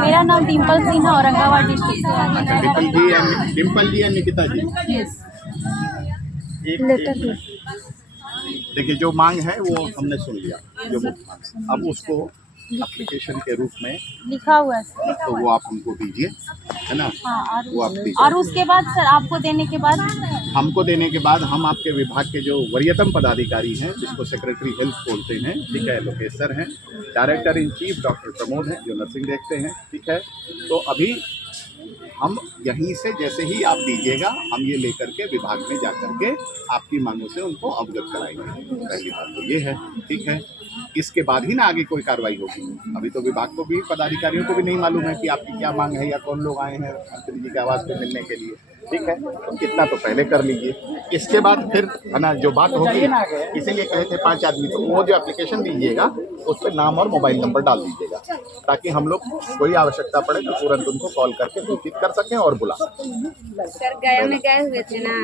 मेरा नाम डिम्पल सिंह है, औरंगाबाद डिस्ट्रिक्ट से है। डिम्पल जी या निकिता जी, देखिए जो मांग है वो हमने सुन लिया, जो अब उसको एप्लीकेशन के रूप में लिखा हुआ है तो वो आप हमको दीजिए, है ना। हाँ, वो आप दीजिए और उसके बाद सर आपको देने के बाद हमको देने के बाद हम आपके विभाग के जो वरीयतम पदाधिकारी हैं, जिसको सेक्रेटरी हेल्थ बोलते हैं, ठीक है, लोकेश सर हैं, director in chief doctor Pramod हैं जो नर्सिंग देखते हैं, ठीक है। तो अभी हम यहीं से जैसे ही आप दीजिएगा हम ये लेकर के विभाग में जा कर के आपकी मांगों से उनको अवगत कराएंगे। पहली बात तो ये है, ठीक है। इसके बाद ही ना आगे कोई कार्रवाई होगी। अभी तो विभाग को भी, पदाधिकारियों को भी नहीं मालूम है कि आपकी क्या मांग है या कौन लोग आए हैं मंत्री जी के आवास पे मिलने के लिए, ठीक है। तो कितना तो पहले कर लीजिए, इसके बाद फिर है ना जो बात होगी, इसीलिए कहे थे 5 आदमी, तो वो जो एप्लीकेशन दीजिएगा उस पर नाम और मोबाइल नंबर डाल दीजिएगा, ताकि हम लोग कोई आवश्यकता पड़े तो तुरंत उनको कॉल करके सूचित कर सकें और बुला सकें। सर गया में गए हुए थे ना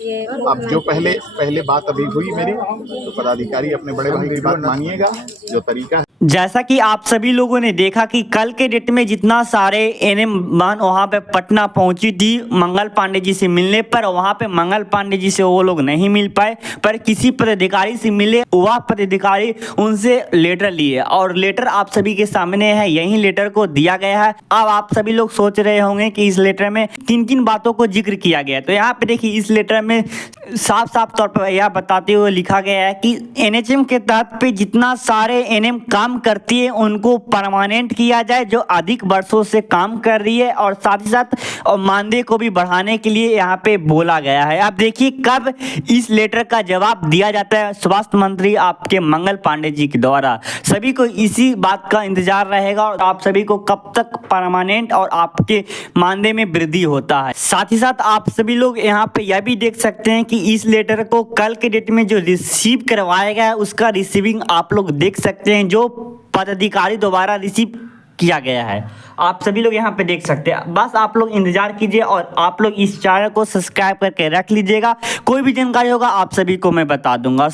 ये। अब जो पहले बात अभी हुई मेरी, तो पदाधिकारी अपने बड़े भाई की बात मानिएगा, जो तरीका है। जैसा कि आप सभी लोगों ने देखा कि कल के डेट में जितना सारे एनएम मान वहाँ पे पटना पहुंची थी मंगल पांडे जी से मिलने पर, वहाँ पे मंगल पांडे जी से वो लोग नहीं मिल पाए, पर किसी पदाधिकारी से मिले, वह पदाधिकारी उनसे लेटर लिए और लेटर आप सभी के सामने है, यही लेटर को दिया गया है। अब आप सभी लोग सोच रहे होंगे कि इस लेटर में किन किन बातों को जिक्र किया गया, तो यहाँ पे देखिए इस लेटर में साफ साफ तौर पर यह बताते हुए लिखा गया है कि एनएचएम के तहत पे जितना सारे एनएम काम करती है उनको परमानेंट किया जाए, जो अधिक वर्षों से काम कर रही है, और साथ ही साथ मानदेय को भी बढ़ाने के लिए यहाँ पे बोला गया है। आप देखिए कब इस लेटर का जवाब दिया जाता है स्वास्थ्य मंत्री आपके मंगल पांडे जी के द्वारा। सभी को इसी बात का इंतजार रहेगा और आप सभी को कब तक परमानेंट और आपके मानदेय में वृद्धि होता है। साथ ही साथ आप सभी लोग यहाँ पे यह भी देख सकते हैं कि इस लेटर को कल के डेट में जो रिसीव करवाया गया है उसका रिसीविंग आप लोग देख सकते हैं, जो पदाधिकारी द्वारा रिसीव किया गया है। आप सभी लोग यहाँ पे देख सकते हैं। बस आप लोग इंतजार कीजिए और आप लोग इस चैनल को सब्सक्राइब करके रख लीजिएगा। कोई भी जानकारी होगा आप सभी को मैं बता दूंगा।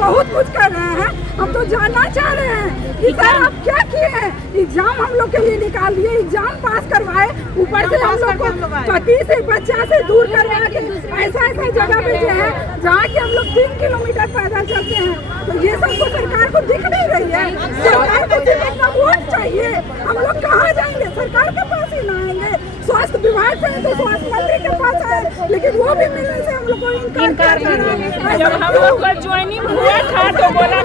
बहुत कुछ कर रहे हैं, हम तो जानना चाह रहे हैं कि सर आप क्या किए हैं। एग्जाम हम लोग के लिए निकाल दिए, एग्जाम पास करवाए, ऊपर से हम लोग को पति से बच्चा से दूर करवा के ऐसा जगह पे जो है जहाँ की हम लोग 3 किलोमीटर पैदल चलते हैं। तो ये सबको सरकार को दिख नहीं रही है। सरकार को सिर्फ अपना वोट चाहिए। हम लोग कहाँ जाएंगे, सरकार के पास ही ना आएंगे। स्वास्थ्य विभाग से तो स्वास्थ्य मंत्री के पास आए, लेकिन वो भी मिलने से हम लोग को इनकार कर रहे हैं। जब हम लोग का ज्वाइनिंग हुआ था तो बोला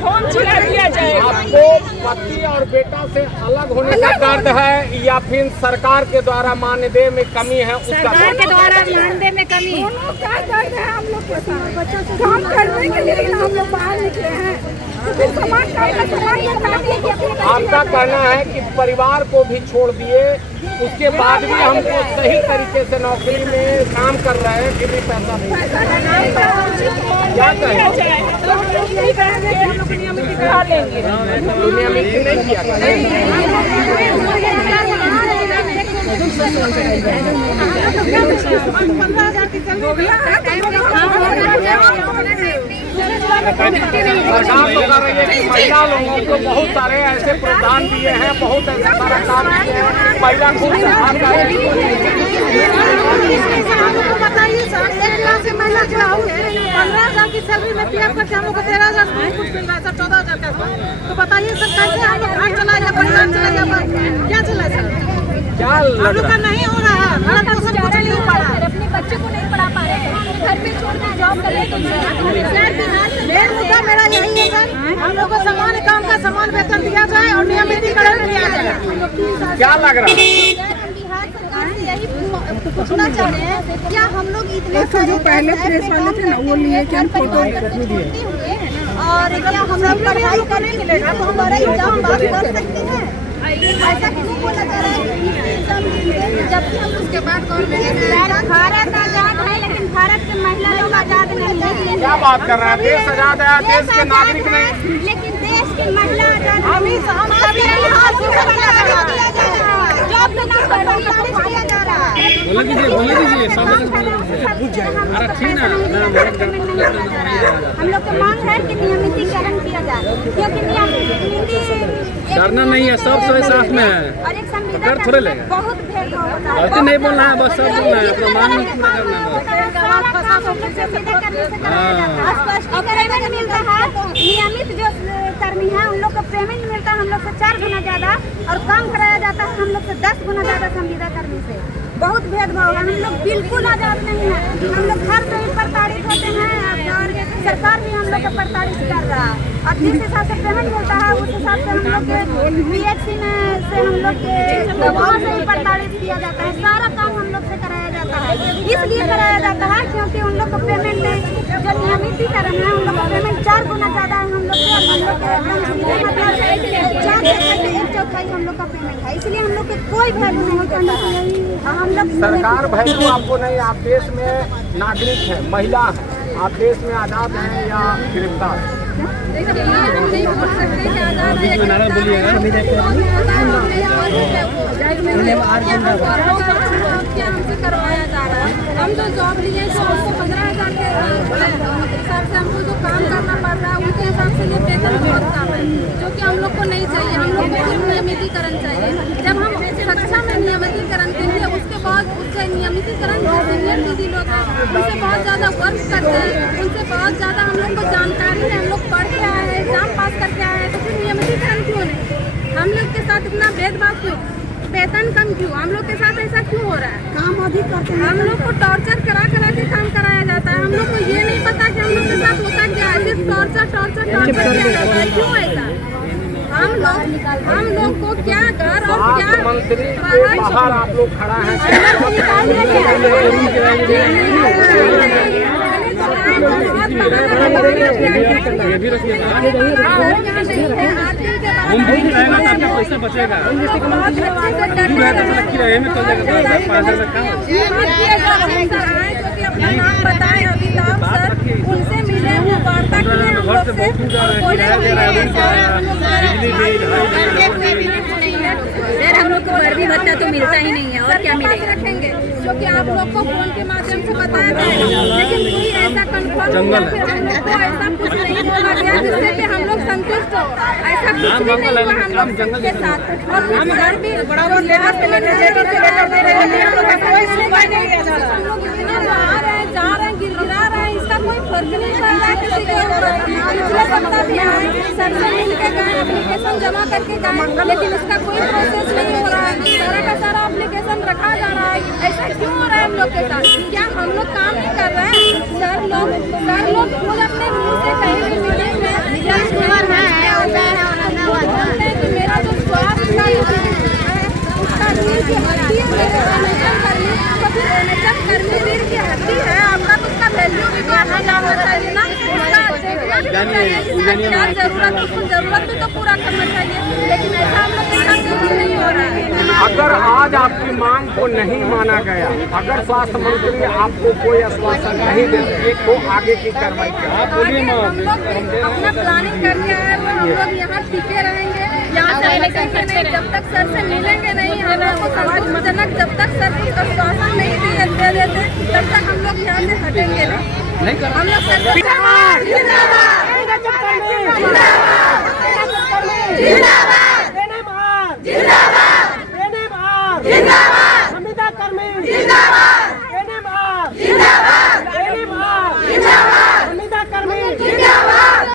होम चला दिया जाएगा। आपको पति और बेटा से अलग होने का दर्द है या फिर सरकार के द्वारा मानदेय में कमी है? सरकार के द्वारा मानदेय में कमी, दोनों क्या दर्द है हम लोग के साथ। काम करने के लिए हम लोग बाहर निकले हैं, तो फिर समाज का आपका कहना है कि परिवार को भी छोड़ दिए, उसके बाद भी हमको सही तरीके से नौकरी में काम कर रहे हैं, फिर भी पैसा नहीं। क्या कहें? नियमित नहीं किया सरकार तो कर रही है कि महिला लोगों को बहुत सारे ऐसे प्रावधान दिए हैं, बहुत ऐसा सारा काम किए हैं, महिला खूब बताइए सर, 1 लाख से महिला जो 15,000 की सैलरी में पीएफ करके हम लोग को 13,000 कुछ मिल रहा है सर, 14,000 का। तो बताइए सर कैसे हम लोग घर चला या परिवार चला या क्या चला सर? क्या हम लोग का नहीं हो रहा है, हमारा तो सब कुछ नहीं हो पा रहा है। अपने बच्चे को नहीं पढ़ा पा रहे हैं, घर पे छोड़ के जॉब कर रहे हैं। मेन मुद्दा मेरा यही है सर, हम लोग को समान काम का समान वेतन दिया जाए और नियमितीकरण किया जाए। क्या लग रहा है? बिहार सरकार से यही पूछना चाह रहे हैं, क्या हम लोग इतने जो पहले प्रेस वाले थे ना वो लिए क्या फोटो और क्या हम लोग पढ़ाई करने के लिए हमारा एग्जाम पास कर सकते हैं? ऐसा क्यों बोला जा रहा है? जबकि हम उसके बाद भारत आजाद है, लेकिन भारत के महिला लोग आजाद नहीं है। क्या बात कर रहे हैं? देश आजाद है, देश के नागरिक नहीं, लेकिन देश की महिला आजाद हम सभी जॉब देना दिया जा रहा है। हम लोग की मांग है कि नियमितीकरण किया जाए, क्योंकि डरना नहीं है, सब सही साथ में है। और एक संविदा डर थोड़े लगेगा। बहुत भेदभाव होता है। गलती नहीं बोलना है, बस सब बोलना है, अपना मान में पूरा करना है बस। पेमेंट मिलता है, नियमित जो कर्मी है उन लोग को पेमेंट मिलता है हम लोग से 4 गुना ज्यादा, और काम कराया जाता है हम लोग से 10 गुना ज्यादा संविदा कर्मी से। बहुत भेदभाव है, हम लोग बिल्कुल आजाद नहीं है। हम लोग हर कहीं प्रताड़ित होते हैं, और सरकार भी हम लोग को प्रताड़ित कर रहा है। और जिस हिसाब से पेमेंट मिलता है उस हिसाब से हम लोग के PHC में से हम लोग के दवाओं से भी प्रताड़ित किया जाता है। सारा काम हम लोग से कराया जाता है, इसलिए कराया जाता है क्योंकि उन लोग को पेमेंट जो नियमितीकरण है उन लोग को पेमेंट 4 गुना ज्यादा है। हम लोग के 1/4 हम लोग का पेमेंट है, इसलिए हम लोग के कोई वैल्यू नहीं होता। हम लोग सरकार वैल्यू आपको नहीं, आप देश में नागरिक हैं, महिला हैं, आप देश में आज़ाद हैं या गिरफ्तार? देखिए, हम नहीं बोल सकते कि आजाद है या गिरफ्तार है। क्या हमसे करवाया जा रहा है? हम जो जॉब लिए जो हमको 15,000 के हिसाब से हमको जो काम करना पड़ रहा है उनके हिसाब से ये वेतन बहुत कम है, जो कि हम लोग को नहीं चाहिए। हम लोग को नियमितीकरण चाहिए। जब हम सक्षम में नियमितीकरण के लिए उसके बाद उससे नियमितीकरण जो सीनियर दीदी लोग हैं उनसे बहुत ज़्यादा वर्क करते हैं, उनसे बहुत ज़्यादा हम लोग को जानकारी है, हम लोग पढ़ के आए हैं, एग्जाम पास करके आए हैं, तो फिर नियमितीकरण क्यों नहीं? हम लोग के साथ इतना भेदभाव क्यों? वेतन कम क्यों? हम लोग के साथ ऐसा क्यों हो रहा है? काम अधिक करते हैं। हम लोग को टॉर्चर करा के काम कराया जाता है। हम लोग को ये नहीं पता कि हम लोग के साथ होता क्या है, सिर्फ टॉर्चर किया जाता है। क्यों ऐसा? हम लोग को क्या घर और क्या मंत्री के बाहर आप लोग खड़ा हैं। पैसा बचेगा अपना नाम बताएं, अमिताभ सर उनसे मिले, वो वार्ता किए हम लोग से। सर हम लोग को वर्दी भत्ता तो मिलता ही नहीं है, और क्या मिलेगा? रखेंगे जो कि आप लोग को फोन के माध्यम से बताया जाएगा, लेकिन कोई ऐसा कंफर्म या फिर हम लोग को ऐसा कुछ नहीं बोला गया जिससे कि हम लोग संतुष्ट हो। ऐसा कुछ भी नहीं हुआ हम लोग के साथ। और सर भी आ रहे हैं, जा रहे हैं, गिरा रहे हैं, इसका कोई फर्क नहीं पड़ रहा है किसी के ऊपर। पिछले सप्ताह भी आए, सर से मिल के गए, एप्लीकेशन जमा करके गए, लेकिन उसका कोई प्रोसेस नहीं हो रहा है। सारा का सारा एप्लीकेशन रखा जा रहा है। ऐसा क्यों हो रहा है हम लोग के साथ? क्या हम लोग काम नहीं कर रहे हैं? सर लोग खुद अपने मुँह से कहीं भी मीटिंग में बोलते हैं कि मेरा जो स्वास्थ्य का उसका रीढ़ की हड्डी है, मेरे एनएचएम कर्मी, तो फिर एनएचएम कर्मी रीढ़ की हड्डी है आपका, तो उसका वैल्यू भी बढ़ना जाना चाहिए ना, उसका देखना भी चाहिए इसका क्या जरूरत है, उसको जरूरत भी तो पूरा करना चाहिए। लेकिन ऐसा हम लोग के साथ क्यों नहीं हो रहा है? अगर आज आपकी मांग को नहीं माना गया, अगर स्वास्थ्य मंत्री आपको कोई आश्वासन नहीं देते तो आगे की कार्रवाई क्या? आगे हम लोग अपना प्लानिंग करके आए हुए, हम लोग यहाँ टिके रहेंगे, यहाँ से हटेंगे नहीं जब तक सर से मिलेंगे नहीं। हम लोग को संतोषजनक जब तक सर कुछ आश्वासन नहीं दे देते तब तक हम लोग यहाँ से हटेंगे नहीं। हम लोग सर